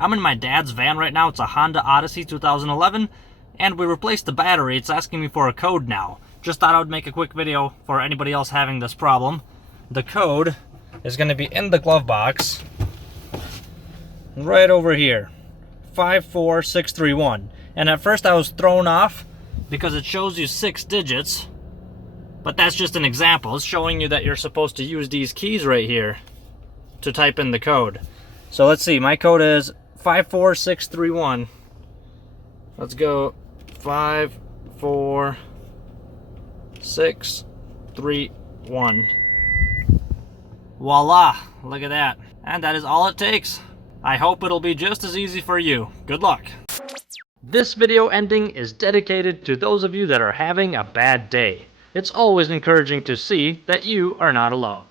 I'm in my dad's van right now. It's a Honda Odyssey 2011, and we replaced the battery. It's asking me for a code now. Just thought I would make a quick video for anybody else having this problem. The code is going to be in the glove box right over here, 54631. And at first I was thrown off because it shows you 6 digits, but that's just an example. It's showing you that you're supposed to use these keys right here to type in the code. So let's see, my code is 54631. Let's go 54631. Voila, look at that. And that is all it takes. I hope it'll be just as easy for you. Good luck. This video ending is dedicated to those of you that are having a bad day. It's always encouraging to see that you are not alone.